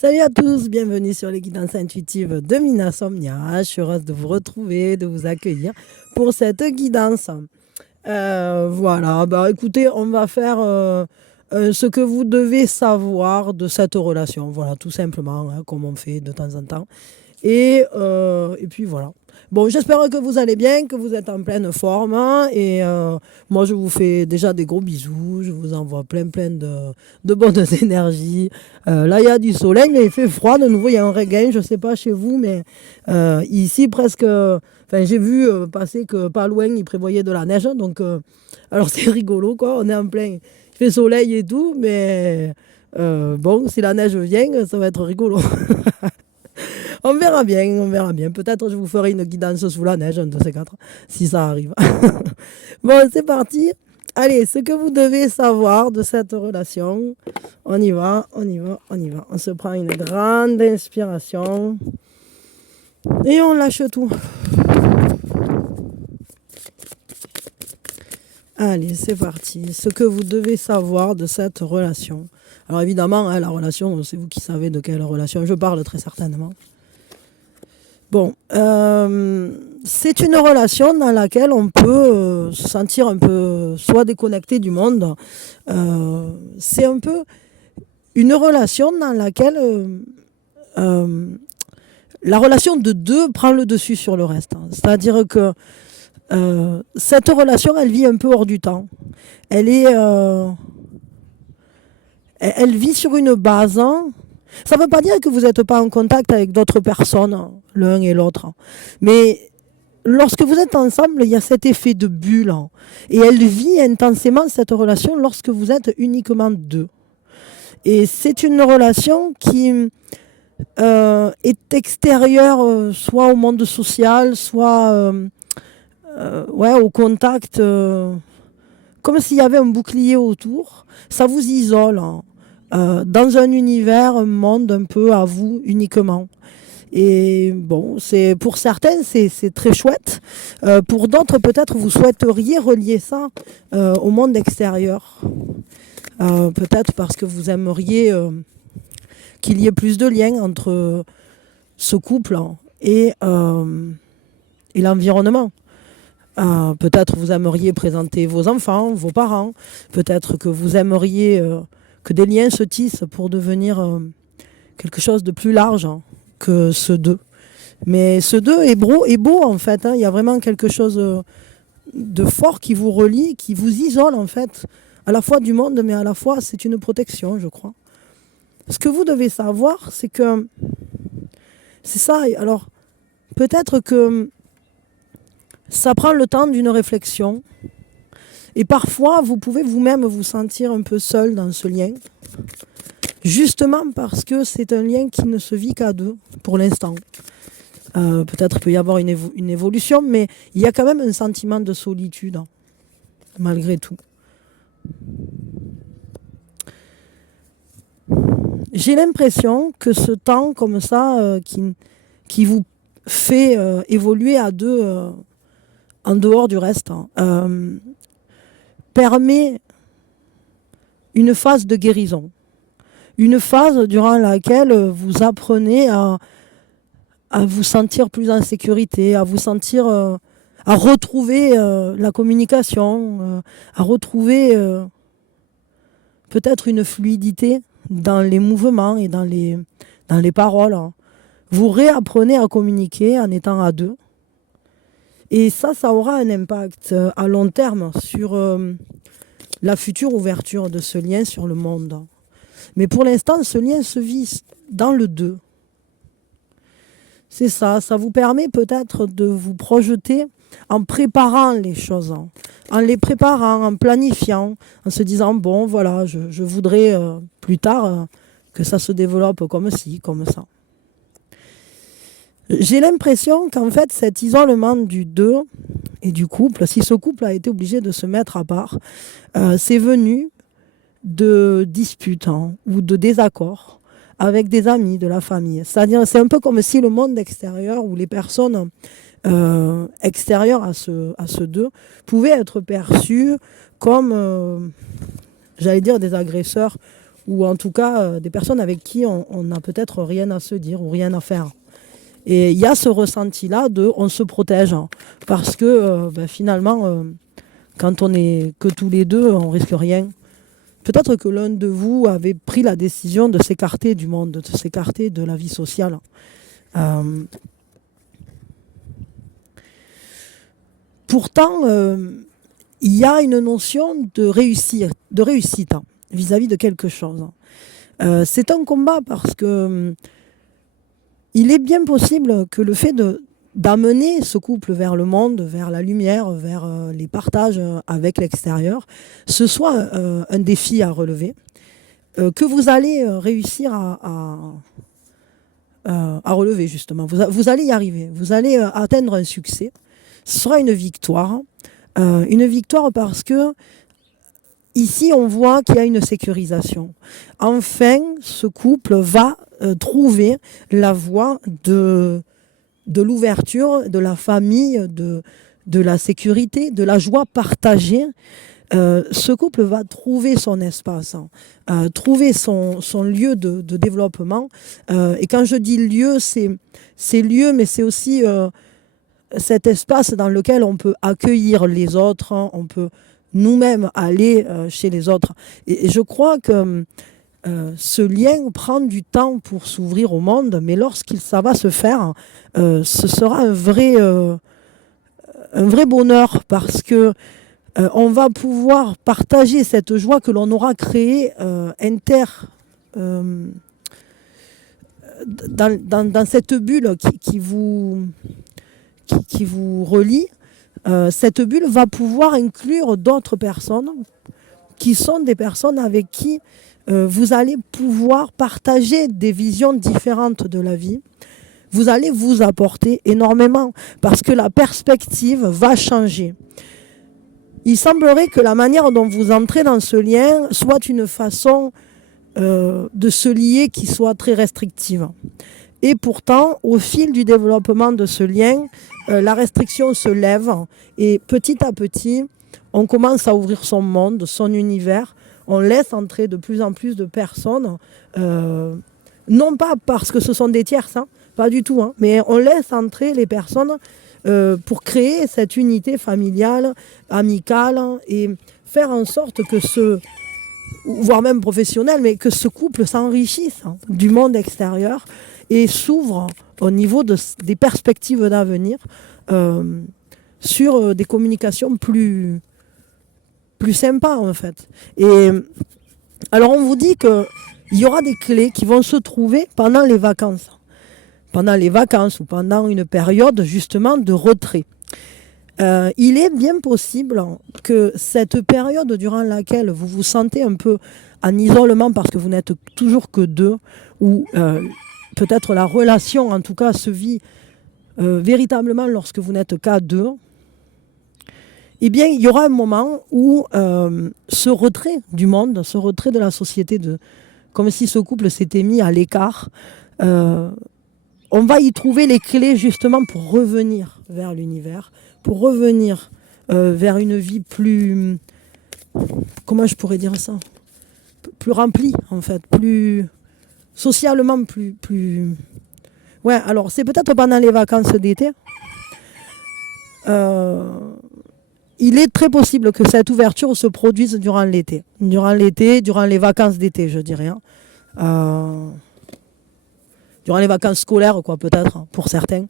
Salut à tous, bienvenue sur les guidances intuitives de Mina Somnia. Je suis heureuse de vous retrouver, de vous accueillir pour cette guidance. Voilà, bah écoutez, on va faire ce que vous devez savoir de cette relation. Voilà, tout simplement, hein, comme on fait de temps en temps. Et puis voilà. Bon, j'espère que vous allez bien, que vous êtes en pleine forme, hein. Moi, je vous fais déjà des gros bisous. Je vous envoie plein de bonnes énergies. Là, il y a du soleil, mais il fait froid. De nouveau, il y a un regain. Je ne sais pas chez vous, mais ici, presque. Enfin, j'ai vu passer que pas loin, il prévoyait de la neige. Donc, alors, c'est rigolo, quoi. On est en plein. Il fait soleil et tout, mais bon, si la neige vient, ça va être rigolo. On verra bien, on verra bien. Peut-être je vous ferai une guidance sous la neige, un de ces quatre, si ça arrive. Bon, c'est parti. Allez, ce que vous devez savoir de cette relation. On y va, on y va, on y va. On se prend une grande inspiration. Et on lâche tout. Allez, c'est parti. Ce que vous devez savoir de cette relation. Alors évidemment, hein, la relation, c'est vous qui savez de quelle relation je parle très certainement. Bon, c'est une relation dans laquelle on peut se sentir un peu soit déconnecté du monde. C'est un peu une relation dans laquelle la relation de deux prend le dessus sur le reste. C'est-à-dire que cette relation, elle vit un peu hors du temps. Elle est, elle vit sur une base. Ça ne veut pas dire que vous n'êtes pas en contact avec d'autres personnes, l'un et l'autre. Mais lorsque vous êtes ensemble, il y a cet effet de bulle. Et elle vit intensément cette relation lorsque vous êtes uniquement deux. Et c'est une relation qui est extérieure soit au monde social, soit ouais, au contact, comme s'il y avait un bouclier autour. Ça vous isole dans un univers, un monde un peu à vous uniquement. Et bon, c'est pour certains, c'est très chouette. Pour d'autres, peut-être vous souhaiteriez relier ça au monde extérieur. Peut-être parce que vous aimeriez qu'il y ait plus de liens entre ce couple et l'environnement. Peut-être vous aimeriez présenter vos enfants, vos parents. Peut-être que vous aimeriez que des liens se tissent pour devenir quelque chose de plus large que ce deux. Mais ce deux est beau en fait. Il y a vraiment quelque chose de fort qui vous relie, qui vous isole en fait, à la fois du monde, mais à la fois c'est une protection, je crois. Ce que vous devez savoir, c'est que c'est ça. Alors, peut-être que ça prend le temps d'une réflexion. Et parfois, vous pouvez vous-même vous sentir un peu seul dans ce lien. Justement parce que c'est un lien qui ne se vit qu'à deux, pour l'instant. Peut-être qu'il peut y avoir une évolution, mais il y a quand même un sentiment de solitude, malgré tout. J'ai l'impression que ce temps comme ça, qui vous fait évoluer à deux en dehors du reste, permet une phase de guérison. Une phase durant laquelle vous apprenez à vous sentir plus en sécurité, à vous sentir, à retrouver la communication, à retrouver peut-être une fluidité dans les mouvements et dans les paroles. Vous réapprenez à communiquer en étant à deux. Et ça aura un impact à long terme sur la future ouverture de ce lien sur le monde. Mais pour l'instant, ce lien se vit dans le deux. C'est ça, ça vous permet peut-être de vous projeter en préparant les choses, en les préparant, en planifiant, en se disant, bon, voilà, je voudrais plus tard que ça se développe comme ci, comme ça. J'ai l'impression qu'en fait, cet isolement du deux et du couple, si ce couple a été obligé de se mettre à part, c'est venu de disputes ou de désaccords avec des amis, de la famille. C'est-à-dire, c'est un peu comme si le monde extérieur ou les personnes extérieures à ce deux pouvaient être perçues comme, j'allais dire, des agresseurs ou en tout cas des personnes avec qui on n'a peut-être rien à se dire ou rien à faire. Et il y a ce ressenti-là de on se protège, hein, parce que finalement, quand on est que tous les deux, on risque rien. Peut-être que l'un de vous avait pris la décision de s'écarter du monde, de s'écarter de la vie sociale. Pourtant, il y a une notion de réussite vis-à-vis de quelque chose. C'est un combat parce que il est bien possible que le fait d'amener ce couple vers le monde, vers la lumière, vers les partages avec l'extérieur, ce soit un défi à relever, que vous allez réussir à relever justement. Vous allez y arriver, vous allez atteindre un succès. Ce sera une victoire parce que ici on voit qu'il y a une sécurisation. Enfin, ce couple va trouver la voie de l'ouverture, de la famille, de la sécurité, de la joie partagée. Ce couple va trouver son espace, trouver son lieu de développement. Et quand je dis lieu, c'est lieu, mais c'est aussi cet espace dans lequel on peut accueillir les autres, hein, on peut nous-mêmes aller chez les autres. Et je crois que ce lien prend du temps pour s'ouvrir au monde, mais lorsqu'il ça va se faire, ce sera un vrai bonheur parce que on va pouvoir partager cette joie que l'on aura créée dans cette bulle qui vous relie. Cette bulle va pouvoir inclure d'autres personnes qui sont des personnes avec qui vous allez pouvoir partager des visions différentes de la vie. Vous allez vous apporter énormément parce que la perspective va changer. Il semblerait que la manière dont vous entrez dans ce lien soit une façon de se lier qui soit très restrictive. Et pourtant, au fil du développement de ce lien, la restriction se lève et petit à petit, on commence à ouvrir son monde, son univers. On laisse entrer de plus en plus de personnes, non pas parce que ce sont des tierces, hein, pas du tout, hein, mais on laisse entrer les personnes pour créer cette unité familiale, amicale et faire en sorte que voire même professionnel, mais que ce couple s'enrichisse du monde extérieur et s'ouvre au niveau des perspectives d'avenir sur des communications plus sympas en fait. Et alors on vous dit qu'il y aura des clés qui vont se trouver pendant les vacances. Pendant les vacances ou pendant une période justement de retrait. Il est bien possible que cette période durant laquelle vous vous sentez un peu en isolement parce que vous n'êtes toujours que deux, ou peut-être la relation en tout cas se vit véritablement lorsque vous n'êtes qu'à deux, eh bien il y aura un moment où ce retrait du monde, ce retrait de la société, comme si ce couple s'était mis à l'écart, on va y trouver les clés justement pour revenir vers l'univers, pour revenir vers une vie plus, comment je pourrais dire ça, plus remplie en fait, plus socialement plus... Ouais, alors c'est peut-être pendant les vacances d'été. Il est très possible que cette ouverture se produise durant l'été, durant les vacances d'été, je dirais. Hein. Durant les vacances scolaires, quoi, peut-être, pour certains.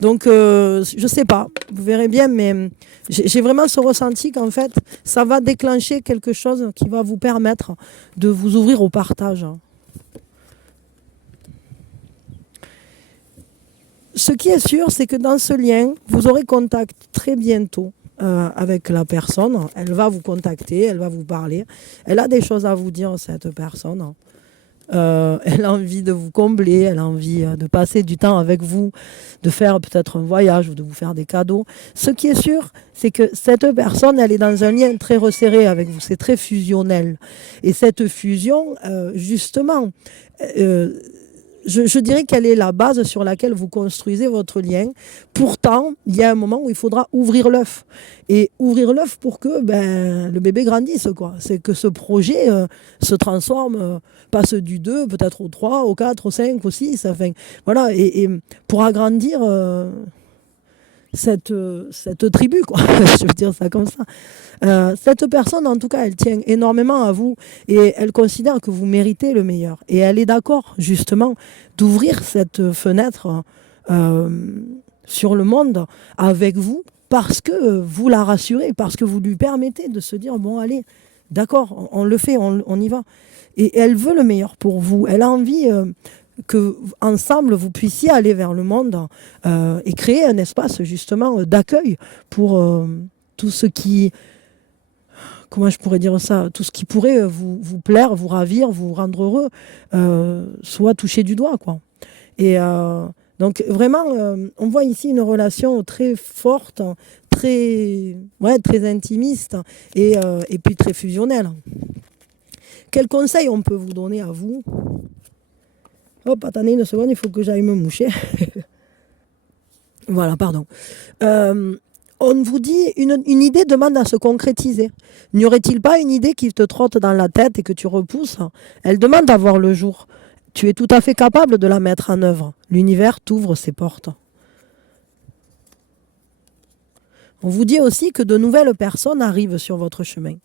Donc, je ne sais pas, vous verrez bien, mais j'ai vraiment ce ressenti qu'en fait, ça va déclencher quelque chose qui va vous permettre de vous ouvrir au partage. Ce qui est sûr, c'est que dans ce lien, vous aurez contact très bientôt avec la personne. Elle va vous contacter, elle va vous parler. Elle a des choses à vous dire, cette personne. Elle a envie de vous combler, elle a envie de passer du temps avec vous, de faire peut-être un voyage ou de vous faire des cadeaux. Ce qui est sûr, c'est que cette personne, elle est dans un lien très resserré avec vous, c'est très fusionnel. Et cette fusion, justement, je dirais qu'elle est la base sur laquelle vous construisez votre lien. Pourtant, il y a un moment où il faudra ouvrir l'œuf. Et ouvrir l'œuf pour que le bébé grandisse, quoi. C'est que ce projet se transforme, passe du 2, peut-être au 3, au 4, au 5, au 6. Enfin, voilà. Et pour agrandir cette tribu, quoi. Je veux dire ça comme ça. Cette personne, en tout cas, elle tient énormément à vous et elle considère que vous méritez le meilleur. Et elle est d'accord, justement, d'ouvrir cette fenêtre sur le monde avec vous parce que vous la rassurez, parce que vous lui permettez de se dire, bon, allez, d'accord, on le fait, on y va. Et elle veut le meilleur pour vous. Elle a envie que ensemble vous puissiez aller vers le monde et créer un espace justement d'accueil pour tout ce qui, comment je pourrais dire ça, tout ce qui pourrait vous plaire, vous ravir, vous rendre heureux, soit touché du doigt, quoi. Et donc vraiment, on voit ici une relation très forte, très intimiste et puis très fusionnelle. Quels conseils on peut vous donner à vous? Hop, attendez une seconde, il faut que j'aille me moucher. Voilà, pardon. On vous dit, une idée demande à se concrétiser. N'y aurait-il pas une idée qui te trotte dans la tête et que tu repousses? Elle demande à voir le jour. Tu es tout à fait capable de la mettre en œuvre. L'univers t'ouvre ses portes. On vous dit aussi que de nouvelles personnes arrivent sur votre chemin.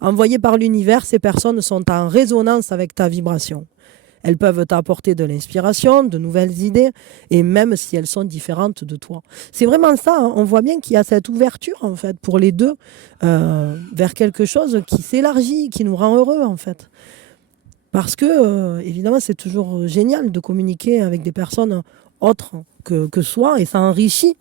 Envoyées par l'univers, ces personnes sont en résonance avec ta vibration. Elles peuvent t'apporter de l'inspiration, de nouvelles idées, et même si elles sont différentes de toi. C'est vraiment ça, hein. On voit bien qu'il y a cette ouverture, en fait, pour les deux, vers quelque chose qui s'élargit, qui nous rend heureux, en fait. Parce que, évidemment, c'est toujours génial de communiquer avec des personnes autres que soi, et ça enrichit.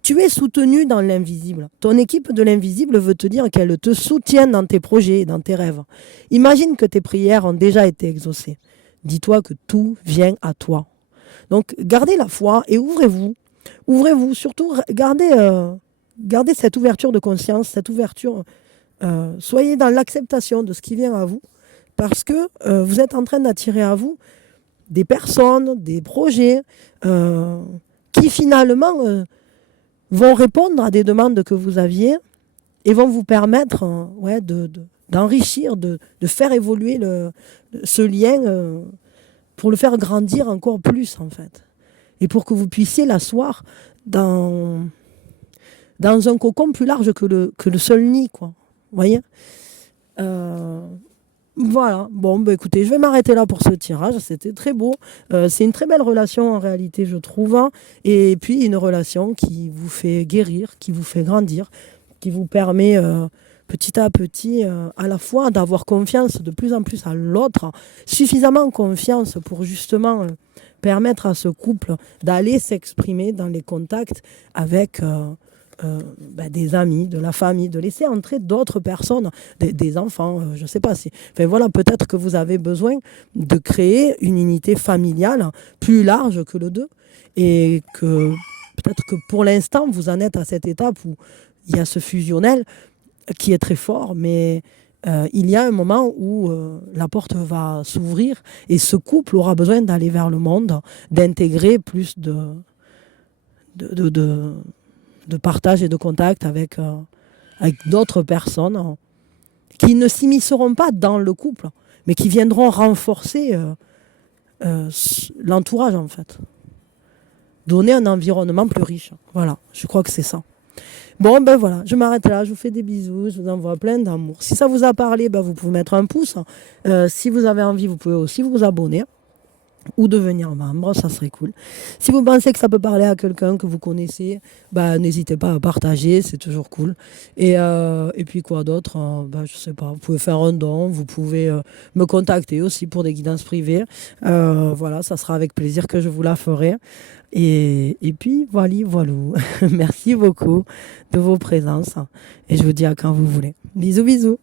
Tu es soutenu dans l'invisible. Ton équipe de l'invisible veut te dire qu'elle te soutient dans tes projets et dans tes rêves. Imagine que tes prières ont déjà été exaucées. Dis-toi que tout vient à toi. Donc, gardez la foi et ouvrez-vous. Ouvrez-vous. Surtout, gardez cette ouverture de conscience, cette ouverture. Soyez dans l'acceptation de ce qui vient à vous. Parce que vous êtes en train d'attirer à vous des personnes, des projets qui finalement vont répondre à des demandes que vous aviez et vont vous permettre d'enrichir, de faire évoluer ce lien pour le faire grandir encore plus, en fait. Et pour que vous puissiez l'asseoir dans un cocon plus large que le seul nid, quoi. Vous voyez voilà. Bon, écoutez, je vais m'arrêter là pour ce tirage. C'était très beau. C'est une très belle relation, en réalité, je trouve. Hein. Et puis, une relation qui vous fait guérir, qui vous fait grandir, qui vous permet petit à petit, à la fois d'avoir confiance de plus en plus à l'autre, suffisamment confiance pour justement permettre à ce couple d'aller s'exprimer dans les contacts avec des amis, de la famille, de laisser entrer d'autres personnes, des enfants, je ne sais pas si... Enfin voilà, peut-être que vous avez besoin de créer une unité familiale plus large que le deux et que peut-être que pour l'instant, vous en êtes à cette étape où il y a ce fusionnel qui est très fort, mais il y a un moment où la porte va s'ouvrir et ce couple aura besoin d'aller vers le monde, d'intégrer plus de partage et de contact avec d'autres personnes qui ne s'immisceront pas dans le couple, mais qui viendront renforcer l'entourage, en fait. Donner un environnement plus riche. Voilà, je crois que c'est ça. Bon, voilà, je m'arrête là, je vous fais des bisous, je vous envoie plein d'amour. Si ça vous a parlé, vous pouvez mettre un pouce. Si vous avez envie, vous pouvez aussi vous abonner ou devenir membre, ça serait cool. Si vous pensez que ça peut parler à quelqu'un que vous connaissez, n'hésitez pas à partager, c'est toujours cool. Et puis quoi d'autre, je sais pas, vous pouvez faire un don, vous pouvez me contacter aussi pour des guidances privées. Voilà, ça sera avec plaisir que je vous la ferai. Et puis voilà. Merci beaucoup de vos présences et je vous dis à quand vous voulez. Bisous, bisous.